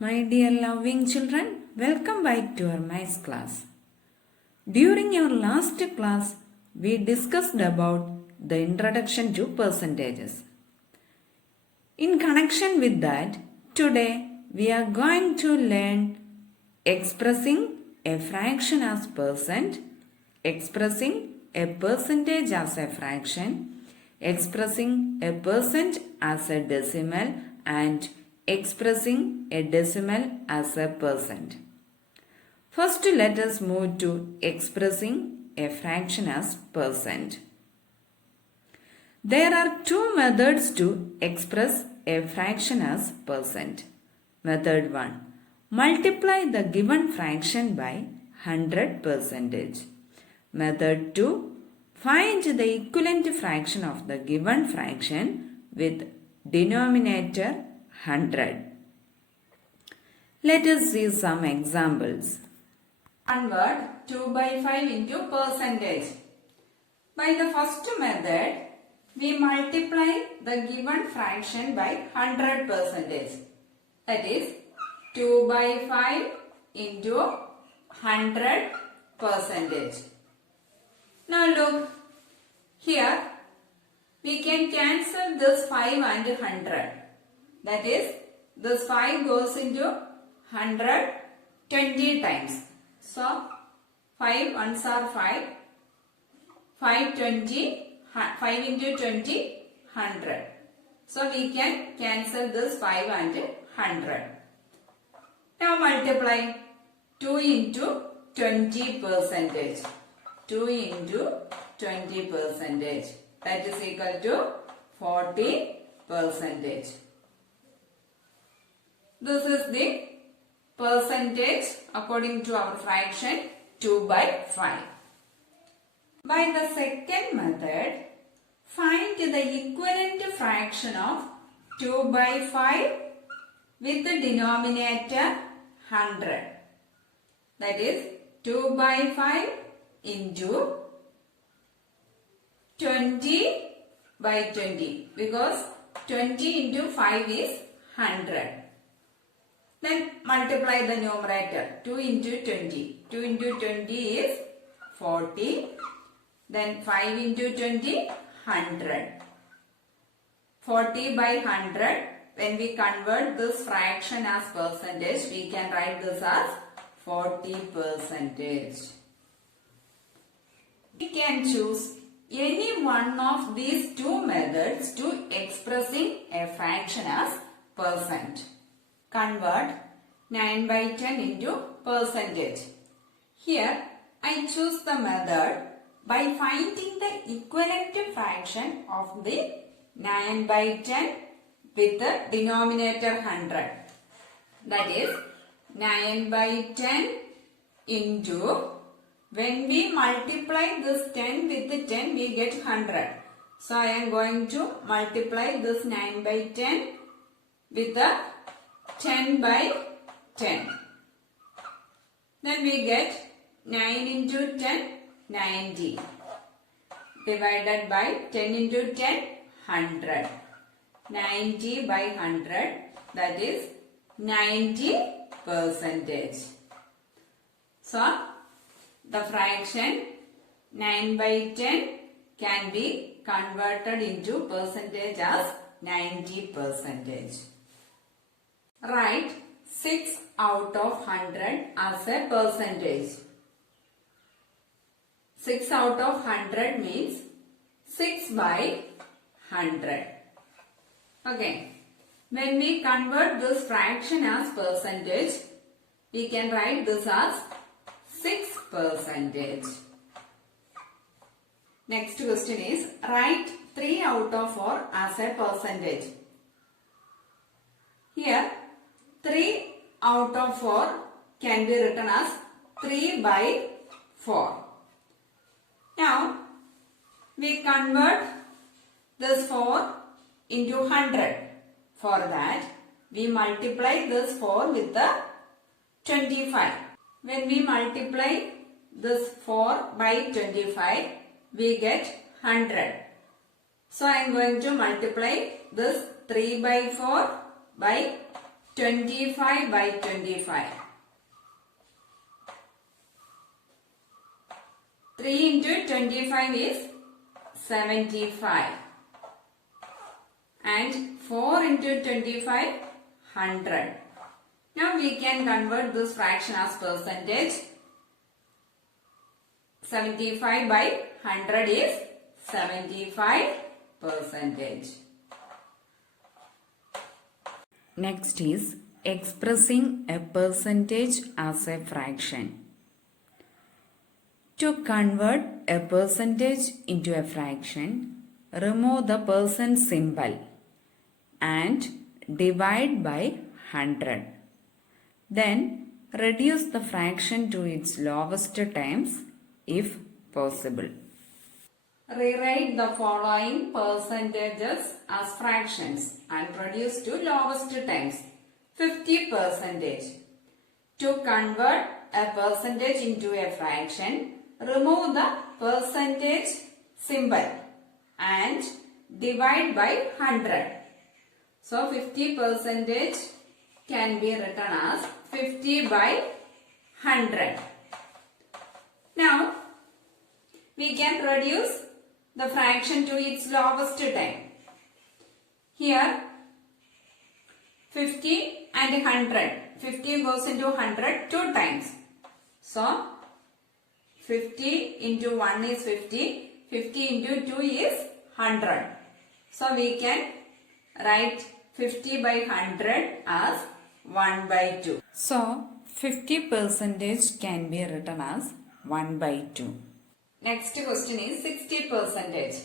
My dear loving children, welcome back to our maths class. During our last class, we discussed about the introduction to percentages. In connection with that, today we are going to learn expressing a fraction as percent, expressing a percentage as a fraction, expressing a percent as a decimal, and expressing a decimal as a percent. First, let us move to expressing a fraction as percent. There are two methods to express a fraction as percent. Method 1. Multiply the given fraction by 100%. Method 2. Find the equivalent fraction of the given fraction with denominator 100. Let us see some examples. Convert 2 by 5 into percentage. By the first method, we multiply the given fraction by 100%. That is 2 by 5 into 100%. Now look, here we can cancel this 5 and 100. That is, this 5 goes into 100 20 times. So, 5 ones are 5, 5 20, 5 into 20, 100. So, we can cancel this 5 and 100. Now, multiply 2 into 20%. 2 into 20%. That is equal to 40%. This is the percentage according to our fraction 2 by 5. By the second method, find the equivalent fraction of 2 by 5 with the denominator 100. That is 2 by 5 into 20 by 20, because 20 into 5 is 100. Then multiply the numerator. 2 into 20. 2 into 20 is 40. Then 5 into 20, 100. 40 by 100. When we convert this fraction as percentage, we can write this as 40%. We can choose any one of these two methods to expressing a fraction as percent. Convert 9 by 10 into percentage. Here I choose the method by finding the equivalent fraction of the 9 by 10 with the denominator 100. That is 9 by 10 into, when we multiply this 10 with the 10, we get 100. So I am going to multiply this 9 by 10 with the 10 by 10. Then we get 9 into 10, 90. Divided by 10 into 10, 100. 90 by 100, that is 90%. So, the fraction 9 by 10 can be converted into percentage as 90%. Write 6 out of 100 as a percentage. 6 out of 100 means 6 by 100. Okay. When we convert this fraction as percentage, we can write this as 6%. Next question is, write 3 out of 4 as a percentage. Here, 3 out of 4 can be written as 3 by 4. Now, we convert this 4 into 100. For that, we multiply this 4 with the 25. When we multiply this 4 by 25, we get 100. So, I am going to multiply this 3 by 4 by 25 by 25. 3 into 25 is 75. And 4 into 25, 100. Now we can convert this fraction as percentage. 75 by 100 is 75%. Next is expressing a percentage as a fraction. To convert a percentage into a fraction, remove the percent symbol and divide by 100. Then reduce the fraction to its lowest terms if possible. Rewrite the following percentages as fractions and reduce to lowest terms. 50%. To convert a percentage into a fraction, remove the percentage symbol and divide by 100. So 50% can be written as 50 by 100. Now we can reduce the fraction to its lowest term. Here 50 and 100. 50 goes into 100 two times. So 50 into 1 is 50. 50 into 2 is 100. So we can write 50 by 100 as 1 by 2. So 50% can be written as 1 by 2. Next question is 60%.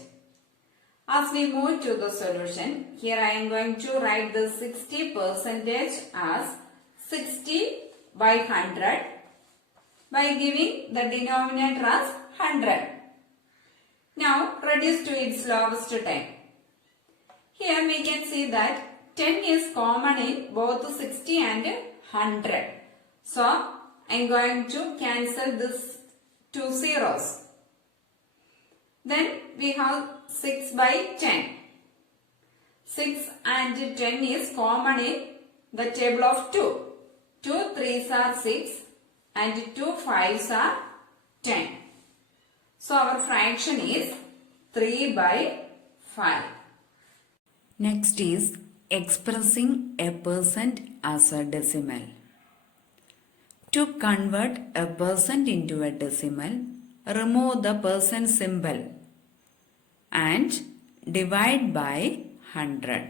As we move to the solution, here I am going to write the 60% as 60 by 100 by giving the denominator as 100. Now reduce to its lowest term. Here we can see that 10 is common in both 60 and 100. So I am going to cancel this two zeros. Then we have 6 by 10. 6 and 10 is common in the table of 2. 2 3s are 6 and 2 5s are 10. So our fraction is 3 by 5. Next is expressing a percent as a decimal. To convert a percent into a decimal, remove the percent symbol and divide by 100.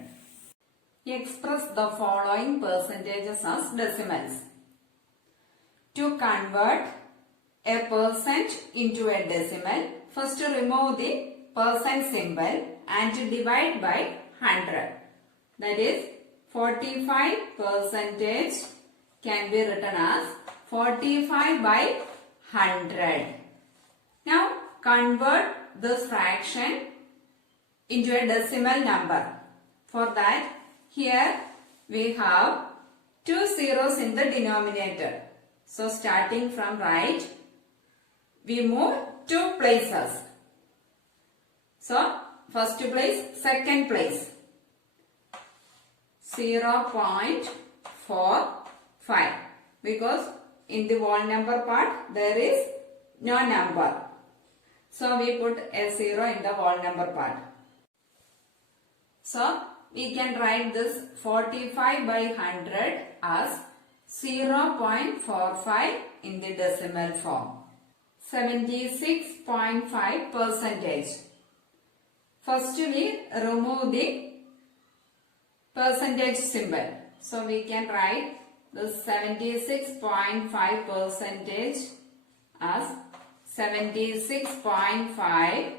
Express the following percentages as decimals. To convert a percent into a decimal, first remove the percent symbol and divide by 100. That is 45% can be written as 45 by 100. Now convert this fraction into a decimal number. For that, here we have two zeros in the denominator. So starting from right, we move two places. So first place, second place. 0.45 because in the whole number part there is no number. So we put a 0 in the whole number part. So we can write this 45 by 100 as 0.45 in the decimal form. 76.5%. First we remove the percentage symbol. So we can write this 76.5% as 76.5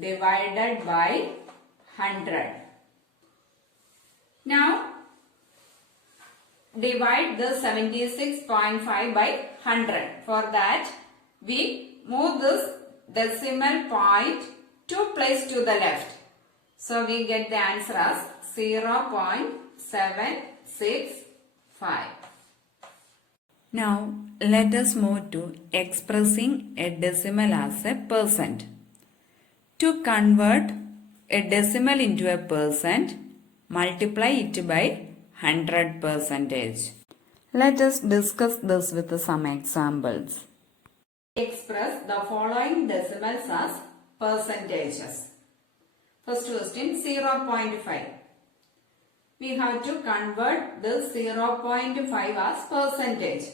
divided by 100. Now divide the 76.5 by 100. For that we move this decimal point 2 places to the left. So we get the answer as 0.765. Now let us move to expressing a decimal as a percent. To convert a decimal into a percent, multiply it by 100%. Let us discuss this with some examples. Express the following decimals as percentages. First question, 0.5. We have to convert this 0.5 as percentage.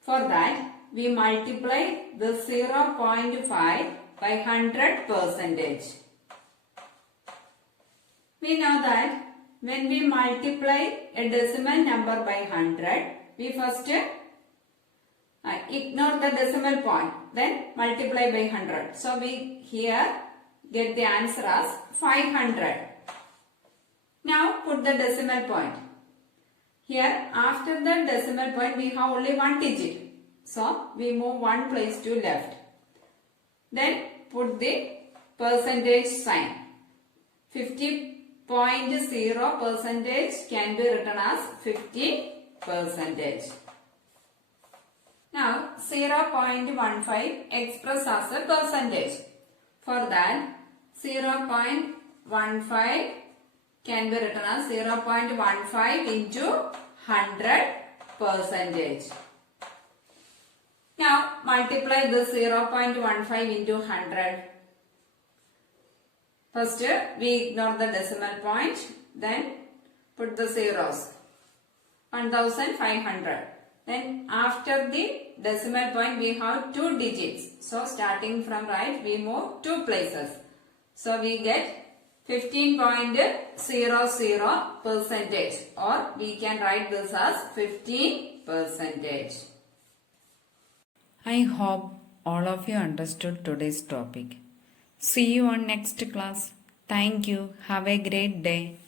For that, we multiply the 0.5 by 100%. We know that when we multiply a decimal number by 100, we first ignore the decimal point, then multiply by 100. So we here get the answer as 500. Now put the decimal point. Here after the decimal point we have only one digit. So we move one place to left. Then put the percentage sign. 50.0% can be written as 50%. Now 0.15 express as a percentage. For that 0.15 can be written as 0.15 into 100%. Now multiply this 0.15 into 100. First we ignore the decimal point, then put the zeros. 1500. Then after the decimal point we have two digits. So starting from right we move two places. So we get 15.00% or we can write this as 15%. I hope all of you understood today's topic. See you on next class. Thank you. Have a great day.